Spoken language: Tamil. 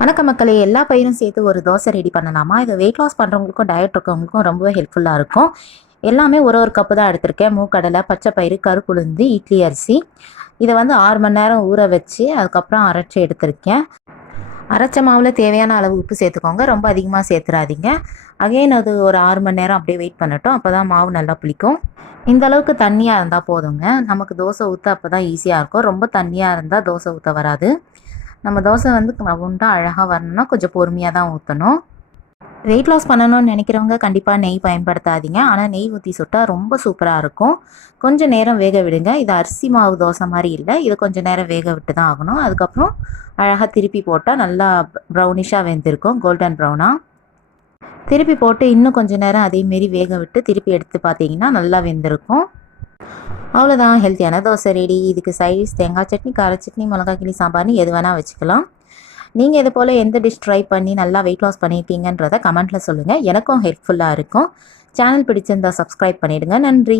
வணக்க மக்களே, எல்லா பயிரும் சேர்த்து ஒரு தோசை ரெடி பண்ணலாமா? இது வெயிட் லாஸ் பண்ணுறவங்களுக்கும் டயட் இருக்கவங்களுக்கும் ரொம்பவே ஹெல்ப்ஃபுல்லாக இருக்கும். எல்லாமே ஒரு கப்பு தான் எடுத்திருக்கேன். மூக்கடலை, பச்சை பயிறு, கருப்புளுந்து, இட்லி அரிசி. இதை 6 மணி நேரம் ஊற வச்சு அதுக்கப்புறம் அரைச்சி எடுத்திருக்கேன். அரைச்ச மாவில் தேவையான அளவு உப்பு சேர்த்துக்கோங்க. ரொம்ப அதிகமாக சேர்த்துறாதீங்க. அகைன் அது ஒரு 6 மணி நேரம் அப்படியே வெயிட் பண்ணட்டும். அப்போ தான் மாவு நல்லா புளிக்கும். இந்த அளவுக்கு தண்ணியாக இருந்தால் போதுங்க. நமக்கு தோசை ஊற்ற அப்போ தான் ஈஸியாக இருக்கும். ரொம்ப தண்ணியாக இருந்தால் தோசை ஊற்ற வராது. நம்ம தோசை ரவுண்டாக அழகாக வரணும்னா கொஞ்சம் பொறுமையாக தான் ஊற்றணும். வெயிட் லாஸ் பண்ணணும்னு நினைக்கிறவங்க கண்டிப்பாக நெய் பயன்படுத்தாதீங்க. ஆனால் நெய் ஊற்றி சுட்டால் ரொம்ப சூப்பராக இருக்கும். கொஞ்சம் நேரம் வேக விடுங்க. இது அரிசி மாவு தோசை மாதிரி இல்லை. இது கொஞ்சம் நேரம் வேக விட்டு தான் ஆகணும். அதுக்கப்புறம் அழகாக திருப்பி போட்டால் நல்லா ப்ரௌனிஷாக வெந்திருக்கும், கோல்டன் ப்ரௌனாக. திருப்பி போட்டு இன்னும் கொஞ்சம் நேரம் அதேமாரி வேக விட்டு திருப்பி எடுத்து பார்த்தீங்கன்னா நல்லா வெந்திருக்கும். அவ்வளோதான், ஹெல்த்தியான தோசை ரெடி. இதுக்கு சைடிஷ் தேங்காய் சட்னி, கார சட்னி, மிளகா கிளி சாம்பார்னு எது வேணால் வச்சுக்கலாம். நீங்கள் இது போல் எந்த டிஷ் ட்ரை பண்ணி நல்லா வெயிட் லாஸ் பண்ணியிருக்கீங்கன்றதை கமெண்ட்டில் சொல்லுங்கள். எனக்கும் ஹெல்ப்ஃபுல்லாக இருக்கும். சேனல் பிடிச்சிருந்தால் சப்ஸ்கிரைப் பண்ணிவிடுங்க. நன்றி.